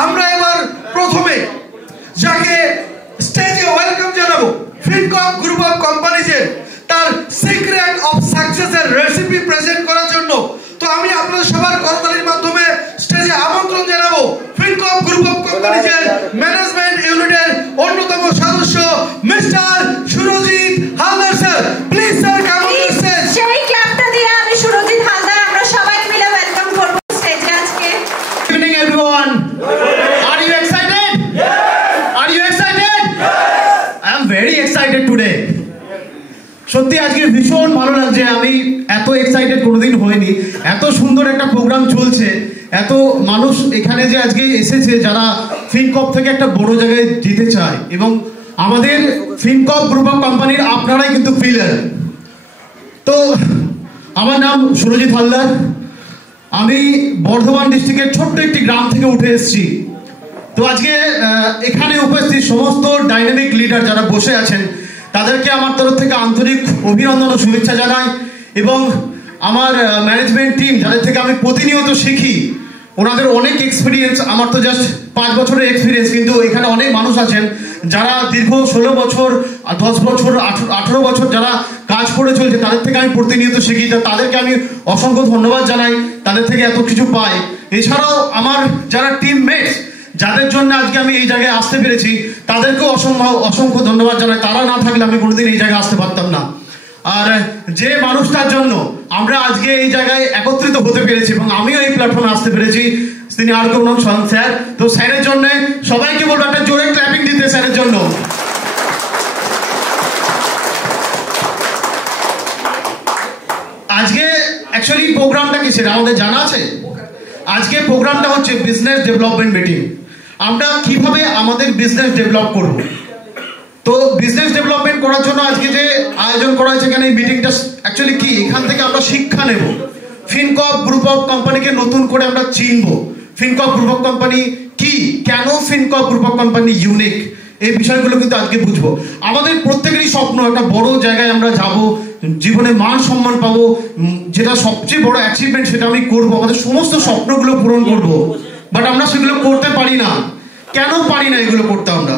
আমরা এবার প্রথমে যাকে স্টেজে ওয়েলকাম জানাবো ফিনকর্প গ্রুপ অফ কোম্পানিজের তার সিক্রেট অফ সাকসেসের রেসিপি প্রেজেন্ট করার জন্য। তো আমি আপনাদের সবার করতালির মাধ্যমে স্টেজে আমন্ত্রণ জানাবো ফিনকর্প গ্রুপ অফ কোম্পানিজের ম্যানেজমেন্ট ইউনিটের অন্যতম সদস্য mister Surajit Haldar sir. Please sir come on the stage. সেই ক্লাপটা দিয়ে আমি সুরজিৎ হালদার আমরা সবাই মিলে ওয়েলকাম করব স্টেজে আজকে। Good evening everyone. Are you excited? Yes. Are you excited? Yes. I am very excited today. সত্যি আজকে ভীষণ ভালো লাগছে। আমি এত এক্সাইটেড কোনোদিন হয়নি। এত সুন্দর একটা প্রোগ্রাম চলছে, এত মানুষ এখানে যে আজকে এসেছে যারা ফিনকর্প থেকে একটা বড় জায়গায় যেতে চায়, এবং আমাদের ফিনকর্প গ্রুপ অফ কোম্পানির আপনারাই কিন্তু পিলার। তো আমার নাম সুরজিৎ হালদার। আমি বর্ধমান ডিস্ট্রিক্টের ছোট্ট একটি গ্রাম থেকে উঠে এসেছি। তো আজকে এখানে উপস্থিত সমস্ত ডাইনামিক লিডার যারা বসে আছেন তাদেরকে আমার তরফ থেকে আন্তরিক অভিনন্দন ও শুভেচ্ছা জানাই, এবং আমার ম্যানেজমেন্ট টিম যাদের থেকে আমি প্রতিনিয়ত শিখি, ওনাদের অনেক এক্সপিরিয়েন্স। আমার তো জাস্ট 5 বছরের এক্সপিরিয়েন্স, কিন্তু এখানে অনেক মানুষ আছেন যারা দীর্ঘ 16 বছর 10 বছর 18 বছর যারা কাজ করে চলছে, তাদের থেকে আমি প্রতিনিয়ত শিখি। তাদেরকে আমি অসংখ্য ধন্যবাদ জানাই, তাদের থেকে এত কিছু পাই। এছাড়াও আমার যারা টিমমেটস যাদের জন্য আজকে আমি এই জায়গায় আসতে পেরেছি, তাদেরকেও অসংখ্য ধন্যবাদ জানাই। তারা না থাকলে আমি কোনোদিন এই জায়গায় আসতে পারতাম না। আর যে মানুষটার জন্য আমরা আজকে এই জায়গায় একত্রিত হতে পেরেছি এবং আমিও এই প্ল্যাটফর্মে আসতে পেরেছি, তিনি আর কেউ নন, স্বয়ং স্যার। তো স্যারের জন্য সবাইকে বলবো একটা জোরে ক্ল্যাপিং দিতে স্যারের জন্য। আজকে অ্যাকচুয়ালি প্রোগ্রামটা কিসের আমাদের জানা আছে? আজকে প্রোগ্রামটা হচ্ছে বিজনেস ডেভেলপমেন্ট মিটিং। আমরা কিভাবে আমাদের বিজনেস ডেভেলপ করব। তো বিজনেস ডেভেলপমেন্ট করার জন্য আজকে যে আয়োজন করা হয়েছে এখানে এই মিটিংটা অ্যাকচুয়ালি কি, এখান থেকে আমরা শিক্ষা নেব। ফিনকর্প গ্রুপ অফ কোম্পানিকে নতুন করে আমরা চিনব। ফিনকর্প গ্রুপ অফ কোম্পানি কি, কেন Fincorp group of company unique, এই বিষয়গুলো কিন্তু আজকে বুঝবো। আমাদের প্রত্যেকেরই স্বপ্ন একটা বড় জায়গায় আমরা যাব, জীবনে মান সম্মান পাবো, যেটা সবচেয়ে বড় অ্যাচিভমেন্ট সেটা আমি করবো, আমাদের সমস্ত স্বপ্নগুলো পূরণ করব। বাট আমরা সেগুলো করতে পারি না। কেন পারি না এগুলো করতে আমরা?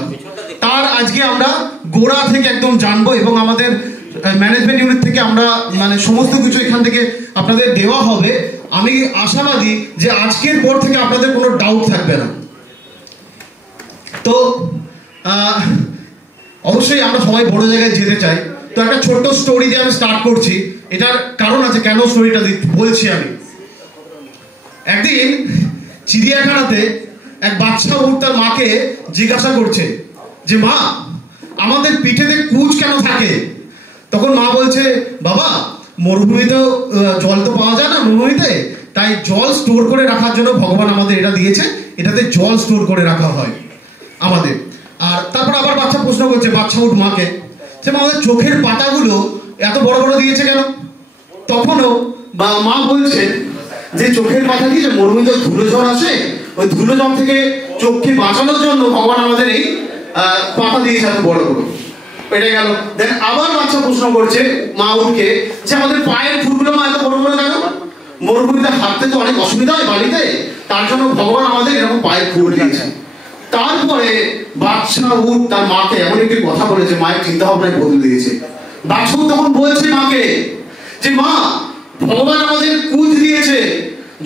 তার আজকে আমরা গোড়া থেকে একদম জানবো, এবং আমাদের ম্যানেজমেন্ট ইউনিট থেকে আমরা মানে সমস্ত কিছু এখান থেকে আপনাদের দেওয়া হবে। আমি আশাবাদী যে আজকের পর থেকে আপনাদের কোনো ডাউট থাকবে না। তো অবশ্যই আমরা সবাই বড় জায়গায় যেতে চাই। তো একটা ছোট্ট স্টোরি দিয়ে আমি স্টার্ট করছি। এটার কারণ আছে কেন স্টোরিটা বলছি আমি। একদিন চিড়িয়াখানাতে এক বাচ্চা উট তার মাকে জিজ্ঞাসা করছে যে মা, আমাদের পিঠেতে কুচ কেন থাকে? তখন মা বলছে, বাবা মরুভূমিতে জল তো পাওয়া যায় না মরুভূমিতে, তাই জল স্টোর করে রাখার জন্য ভগবান আমাদের এটা দিয়েছে, এটাতে জল স্টোর করে রাখা হয় আমাদের। আর তারপর আবার বাচ্চা প্রশ্ন করছে, বাচ্চা উট মাকে, যে আমাদের চোখের পাতাগুলো এত বড় বড় দিয়েছে কেন? তখনও মা বলছে যে চোখের পাতা দিয়ে যে মরুভূমিতে ধুলো ঝড় আসে, ওই ধুলো ঝড় থেকে চোখকে বাঁচানোর জন্য ভগবান আমাদের এই পাতা দিয়েছে এত বড় বড়। এটা গেল। দেন আবার বাচ্চা প্রশ্ন করছে মা উঠকে, যে আমাদের পায়ের ফুটগুলো মা এত বড় বড় কেন? মরুভূমিতে হাঁটতে তো অনেক অসুবিধা হয় বাড়িতে, তার জন্য ভগবান আমাদের এরকম পায়ের ফুট দিয়েছে। তারপরে বাচ্চা উট তার মাকে এমন একটি কথা বলেছে, মায়ের চিন্তা ভাবনায় বদলে দিয়েছে। বাচ্চা তখন বলছে মাকে যে মা, ভগবান আমাদের কুচ দিয়েছে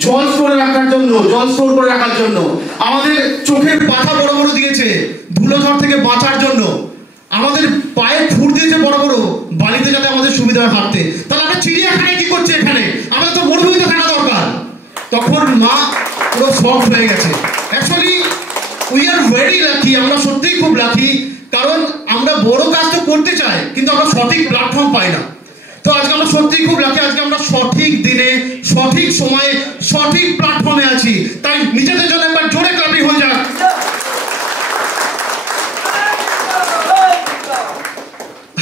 জল স্টোরে রাখার জন্য, জল স্টোর করে রাখার জন্য। আমাদের চোখের পাতা বড় বড় দিয়েছে ধুলো ঝড় থেকে বাঁচার জন্য। আমাদের পায়ে ফুট দিয়েছে বড় বড়, বাড়িতে যাতে আমাদের সুবিধা হয় হাঁটতে। তাহলে আমরা চিড়িয়াখানায় কি করছি এখানে? আমাদের তো মরুভূমিতে থাকা দরকার। তখন মা পুরো শক হয়ে গেছে। Actually we are very lucky, আমরা সত্যিই খুব লাকি, কারণ আমরা বড় কাজ তো করতে চাই কিন্তু আমরা সঠিক প্ল্যাটফর্ম পাই না। তো আজকে আমরা সত্যিই খুব লাকি, আজকে আমরা সঠিক দিনে সঠিক সময়ে সঠিক প্ল্যাটফর্মে আছি। তাই নিজেদের জন্য একবার জোরে ক্লাপিং হয়ে যাক।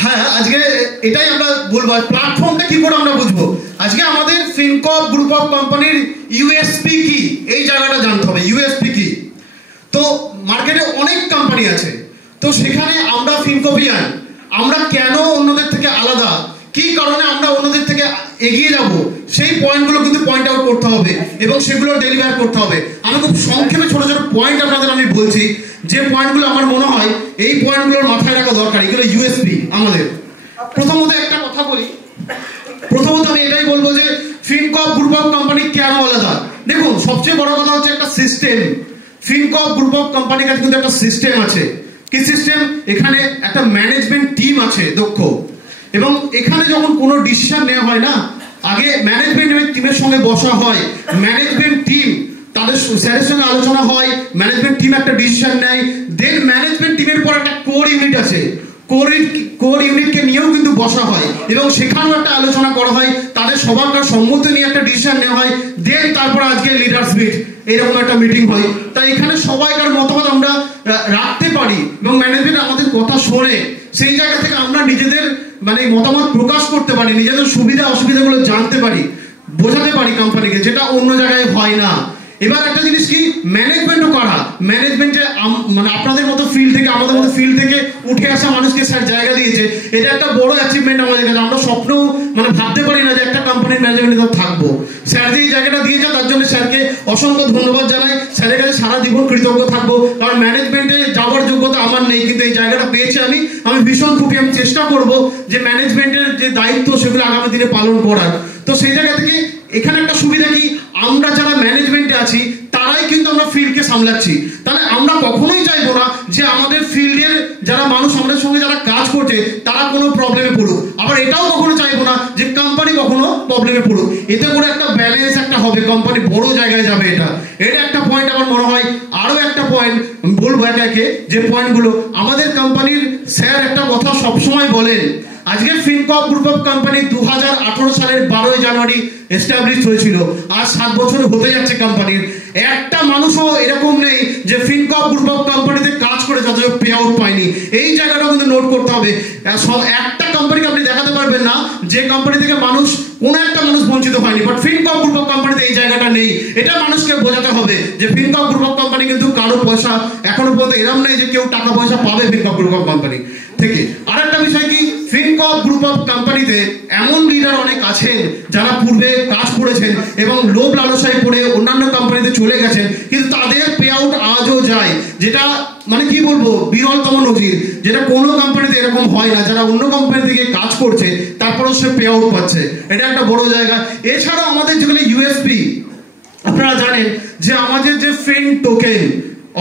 হ্যাঁ, আজকে এটাই আমরা বলবো, প্ল্যাটফর্মটা কি করে আমরা বুঝবো। আজকে আমাদের ফিনকর্প গ্রুপ অফ কোম্পানির ইউএসপি কি, এই জায়গাটা জানতে হবে। ইউএসপি কি? তো মার্কেটে অনেক কোম্পানি আছে, তো সেখানে আমরা ফিনকর্পিয়ান, আমরা কেন অন্যদের থেকে আলাদা, কি কারণে আমরা অন্যদের থেকে এগিয়ে যাব সেই পয়েন্টগুলো কিন্তু পয়েন্ট আউট করতে হবে এবং সেগুলো ডেলিভার করতে হবে। আমি খুব সংক্ষেপে ছোট ছোট পয়েন্ট আপনাদের আমি বলছি, যে পয়েন্টগুলো আমার মনে হয় এই পয়েন্টগুলোর মাথায় রাখা দরকার, এগুলো ইউএসপি আমাদের। প্রথমত একটা কথা বলি, প্রথমত আমি এটাই বলবো যে ফিনকর্প গ্রুপ অফ কোম্পানি কেন আলাদা। দেখুন, সবচেয়ে বড় কথা হচ্ছে একটা সিস্টেম। ফিনকর্প গ্রুপ অফ কোম্পানির কাছে কিন্তু একটা সিস্টেম আছে। কি সিস্টেম? এখানে একটা ম্যানেজমেন্ট টিম আছে দক্ষ, এবং এখানে যখন কোনো ডিসিশন নেওয়া হয় না, আগে ম্যানেজমেন্ট টিমের সঙ্গে বসা হয়, ম্যানেজমেন্ট টিম তাদের স্যারের সঙ্গে আলোচনা হয়, ম্যানেজমেন্ট টিম একটা ডিসিশন নেয়, দেন ম্যানেজমেন্ট টিমের পর একটা কোর ইউনিট আছে, কোর ইউনিটকে নিয়েও কিন্তু বসা হয় এবং সেখানেও একটা আলোচনা করা হয়, তাদের সবার সম্মতি নিয়ে একটা ডিসিশন নেওয়া হয়, দেন তারপর আজকে লিডার্স মিট এরকম একটা মিটিং হয়। তাই এখানে সবাইকার মতামত আমরা রাখতে পারি এবং ম্যানেজমেন্ট আমাদের কথা শোনে, সেই জায়গা থেকে আমরা নিজেদের মানে মতামত প্রকাশ করতে পারি, নিজেদের সুবিধা অসুবিধাগুলো জানতে পারি, বোঝাতে পারি কোম্পানিকে, যেটা অন্য জায়গায় হয় না। এবার একটা জিনিস কি, ম্যানেজমেন্টও করা, ম্যানেজমেন্টে মানে আপনাদের মতো ফিল্ড থেকে, আমাদের মতো ফিল্ড থেকে উঠে আসা মানুষকে স্যার জায়গা দিয়েছে, এটা একটা বড় অ্যাচিভমেন্ট আমাদের কাছে। আমরা স্বপ্নেও মানে ভাবতে পারি না যে একটা কোম্পানির ম্যানেজমেন্টে থাকবো। স্যার যে এই জায়গাটা দিয়েছে তার জন্য স্যারকে অসংখ্য ধন্যবাদ জানাই, স্যারের কাছে সারা জীবন কৃতজ্ঞ থাকবো, কারণ ম্যানেজমেন্টে যাওয়ার যোগ্যতা আমার নেই, কিন্তু এই জায়গাটা পেয়েছি আমি ভীষণ খুবই আমি চেষ্টা করব যে ম্যানেজমেন্টের যে দায়িত্ব সেগুলো আগামী দিনে পালন করার। তো সেই জায়গা থেকে এখানে একটা সুবিধা কি, আমরা যারা ম্যানেজমেন্টে আছি তারাই কিন্তু আমরা ফিল্ডকে সামলাচ্ছি। তাহলে আমরা কখনোই চাইবো না যে আমাদের ফিল্ডের যারা মানুষ আমাদের সঙ্গে যারা কাজ করছে তারা কোনো প্রবলেমে পড়ুক, আবার এটাও কখনো চাইবো না যে কোম্পানি কখনো প্রবলেমে পড়ুক। এতে করে একটা ব্যালেন্স একটা হবে, কোম্পানি বড় জায়গায় যাবে। এটা একটা পয়েন্ট আমার মনে হয়। আরো একটা পয়েন্ট বলবো একে একে, যে পয়েন্টগুলো আমাদের কোম্পানির স্যার একটা কথা সবসময় বলেন, আজকে ফিনকর্প গ্রুপ অফ কোম্পানি 2018 সালের 12 জানুয়ারি এস্টাবলিশ হয়েছিল, আর 7 বছর হতে যাচ্ছে কোম্পানির। একটা মানুষও এরকম নেই যে ফিনকর্প গ্রুপ অফ কোম্পানিতে কাজ করে যথেষ্ট পে আউট পায়নি। এই জায়গাটা কিন্তু নোট করতে হবে। একটা কোম্পানিকে আপনি দেখাতে পারবেন না যে কোম্পানি থেকে কোনো একটা মানুষ বঞ্চিত হয়নি, বাট ফিনকর্প গ্রুপ অফ কোম্পানিতে এই জায়গাটা নেই। এটা মানুষকে বোঝাতে হবে যে ফিনকর্প গ্রুপ অফ কোম্পানি কিন্তু কারো পয়সা এখনো পর্যন্ত এরকম নেই যে কেউ টাকা পয়সা পাবে ফিনকর্প গ্রুপ অফ কোম্পানি থেকে। আর একটা বিষয় কি, ফিনকর্প গ্রুপ অফ কোম্পানিতে এমন লিডার অনেক আছেন যারা পূর্বে কাজ করেছেন এবং লোভ লালসায় পড়ে অন্যান্য কোম্পানিতে চলে গেছেন, কিন্তু তাদের পে আউট আজও যায়, যেটা মানে কি বলবো বিরলতম নজির, যেটা কোনো কোম্পানিতে এরকম হয় না। যারা অন্য কোম্পানি থেকে কাজ করছে তারপরেও সে পে আউট পাচ্ছে, এটা একটা বড় জায়গা। এছাড়াও আমাদের যেগুলো ইউএসপি, আপনারা জানেন যে আমাদের যে ফিন টোকেন,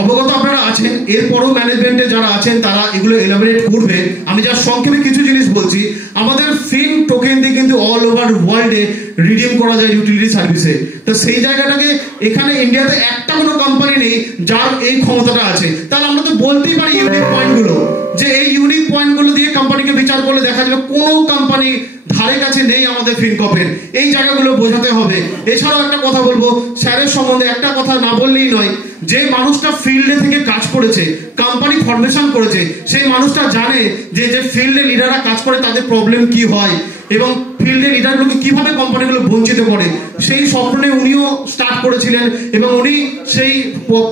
অবগত আপনারা আছেন, এরপরও ম্যানেজমেন্টে যারা আছেন তারা এগুলো এলাবোরেট করবে। আমি যা সংক্ষেপে কিছু জিনিস বলছি, আমাদের ফিন টোকেন দিয়ে কিন্তু অল ওভার ওয়ার্ল্ডে রিডিম করা যায় ইউটিলিটি সার্ভিসে। তো সেই জায়গাটাকে এখানে ইন্ডিয়াতে একটা কোনো কোম্পানি নেই যার এই ক্ষমতাটা আছে। তাহলে আমরা তো বলতেই পারি ইউনিক পয়েন্টগুলো, যে এই ইউনিক পয়েন্টগুলো দিয়ে কোম্পানিকে বিচার করলে দেখা যাবে কোনো কোম্পানি ধারে কাছে নেই আমাদের ফিনকর্পের। এই জায়গাগুলো বোঝাতে হবে। এছাড়াও একটা কথা বলবো, স্যারের সম্বন্ধে একটা কথা না বললেই নয়, যে মানুষটা ফিল্ডে থেকে কাজ করেছে, কোম্পানি ফরমেশন করেছে, সেই মানুষটা জানে যে ফিল্ডে লিডাররা কাজ করে তাদের প্রবলেম কি হয় এবং ফিল্ডে লিডারগুলোকে কিভাবে কোম্পানিগুলো বঞ্চিত করে। সেই স্বপ্নে উনিও স্টার্ট করেছিলেন এবং উনি সেই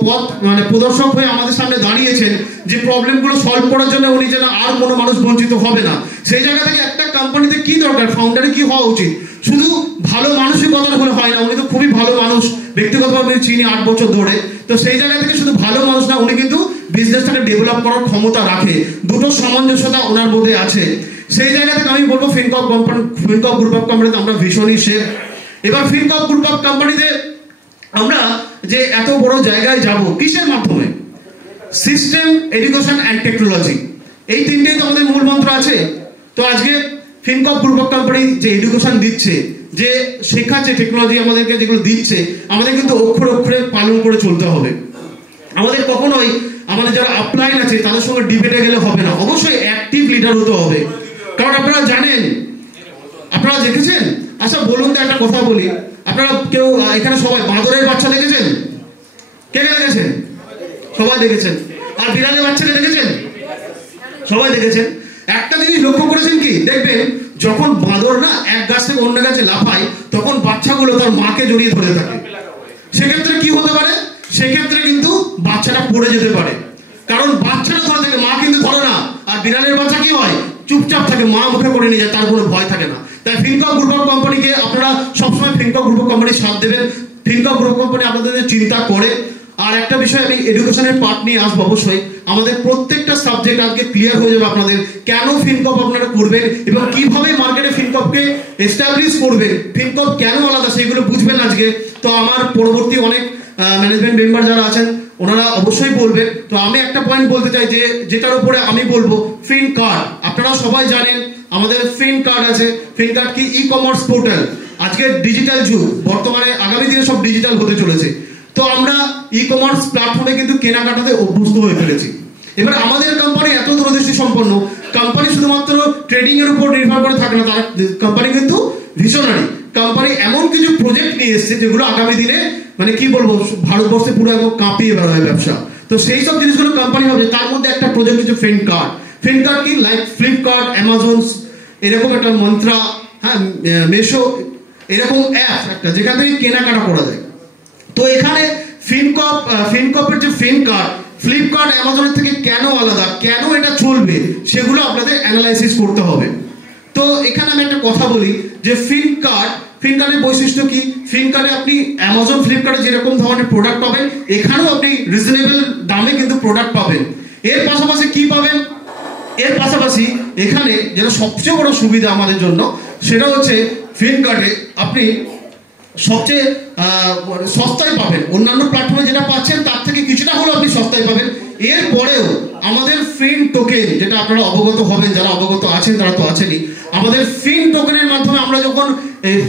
পথ মানে প্রদর্শক হয়ে আমাদের সামনে দাঁড়িয়েছেন যে প্রবলেমগুলো সলভ করার জন্য উনি যেন আর কোনো মানুষ বঞ্চিত হবে না। সেই জায়গা থেকে একটা কোম্পানিতে কি দরকার, ফাউন্ডারে কি হওয়া উচিত, শুধু ভালো মানসিকতা হলে হয় না। উনি তো খুবই ভালো মানুষ, ব্যক্তিগতভাবে চিনি 8 বছর ধরে। তো সেই জায়গা থেকে শুধু ভালো মানুষ না, উনি কিন্তু বিজনেসটাকে ডেভেলপ করার ক্ষমতা রাখে, দুটো সামঞ্জস্যতা ওনার মধ্যে আছে। সেই জায়গা থেকে আমি বলবো ফিনকর্প গ্রুপ অফ কোম্পানিতে আমরা ভীষণই সেফ। এবার ফিনকর্প গ্রুপ অফ কোম্পানিতে আমরা যে এত বড় জায়গায় যাব কিসের মাধ্যমে, সিস্টেম, এডুকেশন অ্যান্ড টেকনোলজি, এই তিনটেই তো আমাদের মূল মন্ত্র আছে। তো আজকে ফিনকর্প গ্রুপ অফ কোম্পানি যে এডুকেশন দিচ্ছে, যে শেখাচ্ছে, টেকনোলজি আমাদেরকে যেগুলো দিচ্ছে, আমাদের কিন্তু অক্ষরে অক্ষরে পালন করে চলতে হবে। আমাদের কখনোই আমাদের যারা আপলাইন আছে তাদের সঙ্গে ডিবেটে গেলে হবে না, অবশ্যই অ্যাক্টিভ লিডার হতে হবে। কারণ আপনারা জানেন, আপনারা দেখেছেন, আচ্ছা বলুন তো একটা কথা বলি, আপনারা কেউ এখানে সবাই বাঁদরের বাচ্চা দেখেছেন? কে কে দেখেছেন? সবাই দেখেছেন। আর বিড়ালের বাচ্চাকে দেখেছেন? সবাই দেখেছেন। একটা জিনিস লক্ষ্য করেছেন কি, দেখবেন যখন বাঁদর না এক গাছ থেকে অন্য গাছে লাফায় তখন বাচ্চাগুলো তার মাকে জড়িয়ে ধরে থাকে। সেক্ষেত্রে কি হতে পারে, সেক্ষেত্রে কিন্তু বাচ্চাটা পড়ে যেতে পারে, কারণ বাচ্চাটা ধরে থাকে, মা কিন্তু ধরে না। আর বিড়ালের বাচ্চা কি হয়, চুপচাপ থাকে, মা মুখে করে নিয়ে যায়, তার কোনো ভয় থাকে না। তাই ফিনকপ গ্রুপ অফ কোম্পানিকে আপনারা সবসময় ফিনকপ গ্রুপ অফ কোম্পানির সাথ দেবেন। ফিনকপ গ্রুপ অফ কোম্পানি আপনাদের চিন্তা করে। আর একটা বিষয় আমি এডুকেশনের পার্ট নিয়ে আসবো অবশ্যই। আমাদের প্রত্যেকটা সাবজেক্ট আজকে ক্লিয়ার হয়ে যাবে আপনাদের, কেন ফিনকপ আপনারা করবেন এবং কিভাবে মার্কেটে ফিনকপকে এস্টাবলিশ করবেন, ফিনকপ কেন আলাদা সেগুলো বুঝবেন আজকে। তো আমার পরবর্তী অনেক ম্যানেজমেন্ট মেম্বার যারা আছেন ওনারা অবশ্যই বলবেন। তো আমি একটা পয়েন্ট বলতে চাই যে যেটার উপরে আমি বলবো, ফিন কার্ড। আপনারা সবাই জানেন আমাদের ফিন কার্ড আছে। ফিন কার্ড কি? E commerce portal. আজকে ডিজিটাল যুগ, বর্তমানে আগামী দিনে সব ডিজিটাল হতে চলেছে। তো আমরা ই কমার্স প্ল্যাটফর্মে কিন্তু কেনাকাটাতে অভ্যস্ত হয়ে ফেলেছি। এবার আমাদের কোম্পানি এত দূরদৃষ্টি সম্পন্ন, কোম্পানি শুধুমাত্র ট্রেডিং এর উপর নির্ভর করে থাকে না, তার কোম্পানি কিন্তু ভিশনারি। কোম্পানি এমন কিছু প্রজেক্ট নিয়ে এসেছে যেগুলো আগামী দিনে মানে কি বলবো, ভারতবর্ষে পুরো একদম কাঁপিয়ে বেরোয় ব্যবসা। তো সেই সব জিনিসগুলো কোম্পানি ভাবে। তার মধ্যে একটা প্রজেক্ট হচ্ছে ফিন কার্ড। ফিন কার্ড কি? লাইক ফ্লিপকার্ট, অ্যামাজন, এরকম একটা মন্ত্রা, হ্যাঁ, মেশো, এরকম অ্যাপ একটা যেখান থেকে কেনাকাটা করা যায়। তো এখানে ফিনকপের যে ফিন কার্ড ফ্লিপকার্ট, অ্যামাজনের থেকে কেন আলাদা, কেন এটা চলবে, সেগুলো আপনাদের অ্যানালাইসিস করতে হবে। তো এখানে আমি একটা কথা বলি যে ফিন কার্ডের বৈশিষ্ট্য কি? ফিন কার্ডে আপনি অ্যামাজন, ফ্লিপকার্টে যেরকম ধরনের প্রোডাক্ট পাবেন, এখানেও আপনি রিজনেবল দামে কিন্তু প্রোডাক্ট পাবেন। এর পাশাপাশি কি পাবেন? এর পাশাপাশি এখানে যেটা সবচেয়ে বড় সুবিধা আমাদের জন্য, সেটা হচ্ছে ফিন কার্ডে আপনি সবচেয়ে সস্তায় পাবেন। অন্যান্য প্ল্যাটফর্মে যেটা পাচ্ছেন তার থেকে কিছুটা হলেও আপনি সস্তায় পাবেন। এরপরেও আমাদের ফিন টোকেন, যেটা আপনারা অবগত হবেন, যারা অবগত আছেন তারা তো আছেনই, আমাদের ফিন টোকেনের মাধ্যমে আমরা যখন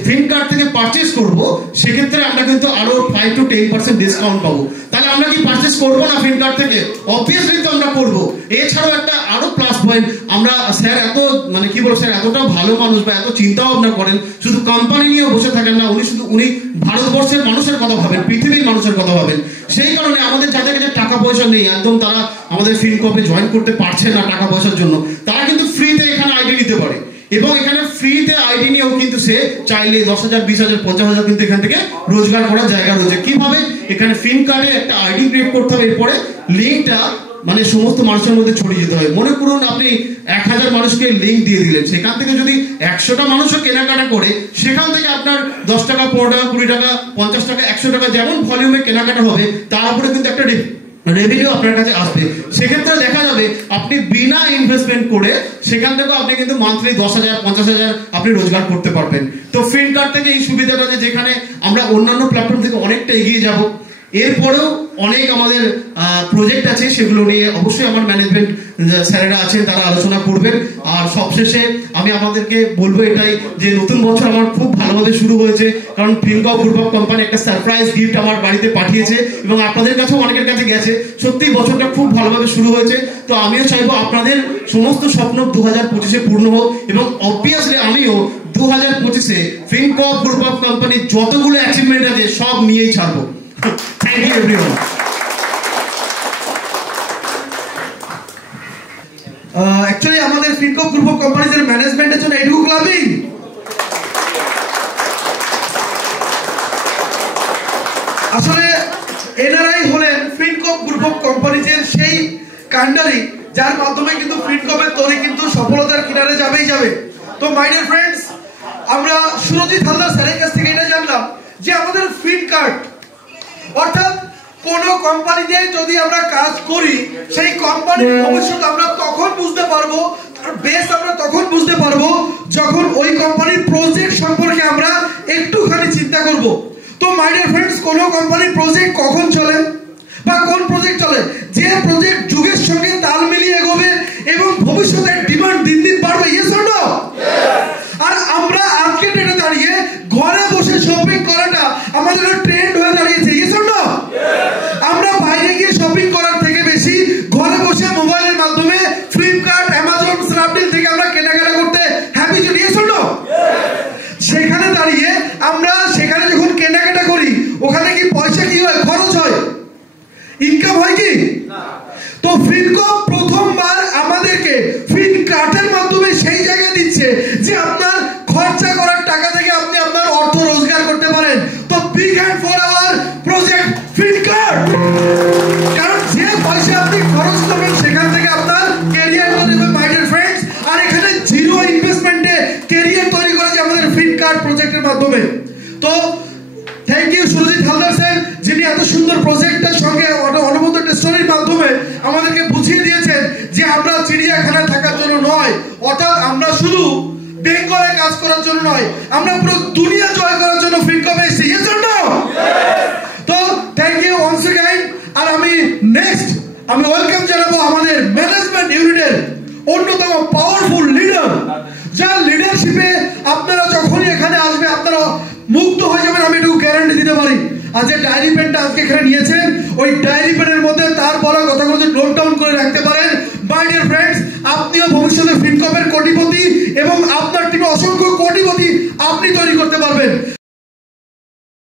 ফিন কার্ড থেকে পারচেস করব, সেক্ষেত্রে আমরা কিন্তু আরো 5 to 10% ডিসকাউন্ট পাবো। তাহলে আমরা কি পারচেস করবো না ফিন কার্ড থেকে? অবভিয়াসলি তো আমরা করবো। এছাড়াও একটা আরো প্লাস পয়েন্ট, আমরা স্যার এত মানে কি বলবো, স্যার এতটা ভালো মানুষ বা এত চিন্তা ভাবনা করেন, শুধু কোম্পানি নিয়ে বসে থাকেন না, উনি ভারতবর্ষের মানুষের কথা ভাবেন, পৃথিবীর মানুষের কথা ভাবেন। সেই কারণে আমাদের যাদের কাছে টাকা পয়সা নেই, একদম তারা আমাদের ফিনকপে জয়েন করতে পারছে না টাকা পয়সার জন্য, তারা কিন্তু ফ্রিতে এখানে আইডি নিতে পারে। এবং এখানে ফ্রিতে আইডি নিয়েও কিন্তু সে চাইলে 10,000, 20,000, 50,000 কিন্তু এখান থেকে রোজগার করার জায়গা রয়েছে। কিভাবে? এখানে ফিন কার্ডে একটা আইডি ক্রিয়েট করতে হবে, এরপরে লিঙ্কটা মানে সমস্ত মানুষের মধ্যে ছড়িয়ে যেতে হবে। মনে করুন আপনি 1000 মানুষকে লিঙ্ক দিয়ে দিলেন, সেখান থেকে যদি 100টা মানুষও কেনাকাটা করে, সেখান থেকে আপনার 10 টাকা, 15 টাকা, 20 টাকা, 50 টাকা, 100 টাকা, যেমন ভলিউমে কেনাকাটা হবে তার উপরে কিন্তু একটা রেভিনিউ আপনার কাছে আসবে। সেক্ষেত্রে দেখা যাবে আপনি বিনা ইনভেস্টমেন্ট করে সেখান থেকে আপনি কিন্তু মান্থলি 10,000, 50,000 আপনি রোজগার করতে পারবেন। তো ফিন কার্ড থেকে এই সুবিধাটা, যে যেখানে আমরা অন্যান্য প্ল্যাটফর্ম থেকে অনেকটা এগিয়ে যাব। এরপরেও অনেক আমাদের প্রজেক্ট আছে, সেগুলো নিয়ে অবশ্যই আমার ম্যানেজমেন্ট স্যারেরা আছেন, তারা আলোচনা করবেন। আর সবশেষে আমি আমাদেরকে বলবো এটাই যে নতুন বছর আমার খুব ভালোভাবে শুরু হয়েছে, কারণ ফিনকপ গ্রুপ অফ কোম্পানি একটা সারপ্রাইজ গিফট আমার বাড়িতে পাঠিয়েছে এবং আপনাদের কাছেও অনেকের কাছে গেছে। সত্যি বছরটা খুব ভালোভাবে শুরু হয়েছে। তো আমিও চাইবো আপনাদের সমস্ত স্বপ্ন 2025-এ পূর্ণ হোক এবং অবভিয়াসলি আমিও 2025-এ ফিনকপ গ্রুপ অফ কোম্পানির যতগুলো অ্যাচিভমেন্ট আছে সব নিয়েই ছাড়বো। Thank you everyone. Actually আমাদের ফিনকপ গ্রুপ অফ কোম্পানিজ এর ম্যানেজমেন্টের জন্য এটুকু ক্লাবিং। আসলে এনারাই হলেন ফিনকপ গ্রুপ অফ কোম্পানিজ এর সেই কান্ডারি, যার মাধ্যমে কিন্তু ফিনকপের তৈরি কিন্তু সফলতার কিনারে যাবেই যাবে। তো মাই ডিয়ার ফ্রেন্ডস, আমরা সুরজিৎ হালদার স্যারের কাছ থেকে এটা জানলাম যে আমাদের ফিন কার্ড, অর্থাৎ কোন কোম্পানিতে যদি আমরা কাজ করি, সেই কোম্পানির ভবিষ্যৎ আমরা তখন বুঝতে পারবো, বেস আমরা তখন বুঝতে পারবো যখন ওই কোম্পানির প্রজেক্ট সম্পর্কে আমরা একটুখানি চিন্তা করব। তো মাই ডিয়ার ফ্রেন্ডস, কোন কোম্পানির প্রজেক্ট কখন চলে বা কোন প্রজেক্ট চলে? যে প্রজেক্ট যুগের সঙ্গে তাল মিলিয়ে এগোবে এবং ভবিষ্যতের ডিমান্ড দিন দিন বাড়বে। Yes or no? আর আমরা আজকে ডেটে দাঁড়িয়ে ঘরে বসে শপিং করাটা আমাদের ট্রেন্ড হয়ে দাঁড়িয়েছে। Yes or no? আমরা বাইরে গিয়ে শপিং করার থেকে বেশি ঘরে বসে মোবাইলের মাধ্যমে ফ্লিপকার্ট, অ্যামাজন, স্ন্যাপডিল থেকে আমরা কেনাকাটা করতে হ্যাপি। Yes or no? সেখানে দাঁড়িয়ে আমরা সেখানে যখন কেনাকাটা করি, ওখানে কি পয়সা কি হয়? খরচ হয়, ইনকাম হয় কি? তো ফিনকপ প্রথমবার আমাদেরকে ফিন কার্ডের মাধ্যমে সেই জায়গায় দিচ্ছে যে আপনার খরচা করার টাকা থেকে আপনি আপনার অর্থ রোজগার করতে পারেন। তো big hand for our project Fin Card. কারণ যে পয়সা আপনি খরচ করবেন সেখান থেকে আপনার ক্যারিয়ার তৈরি হবে মাই ডিয়ার ফ্রেন্ডস। আর এখানে জিরো ইনভেস্টমেন্টে ক্যারিয়ার তৈরি করা যে আমাদের সুন্দর প্রজেক্টের সঙ্গে অনবদ্য স্টোরির মাধ্যমে আমাদেরকে বুঝিয়ে দিয়েছেন যে আমরা চিড়িয়াখানায় থাকার জন্য নয়, অর্থাৎ আমরা শুধু বেঙ্গলে কাজ করার জন্য নয়, আমরা পুরো দুনিয়া জয় করার জন্য ফিনকমে এসেছি। এর জন্য তো থ্যাংক ইউ ওয়ান্স অ্যাগেইন। আর আমি নেক্সট ওয়েলকাম জানাবো আমাদের ম্যানেজমেন্ট ইউনিটের অন্যতম পাওয়ারফুল লিডার, যার লিডারশিপে আপনারা যখনই এখানে আসবে আপনারা মুগ্ধ হয়ে যাবেন, আমি একটু গ্যারান্টি দিতে পারি। আর যে ডায়েরি পেনটা আজকে এখানে নিয়েছেন, ওই ডায়েরি পেনের মধ্যে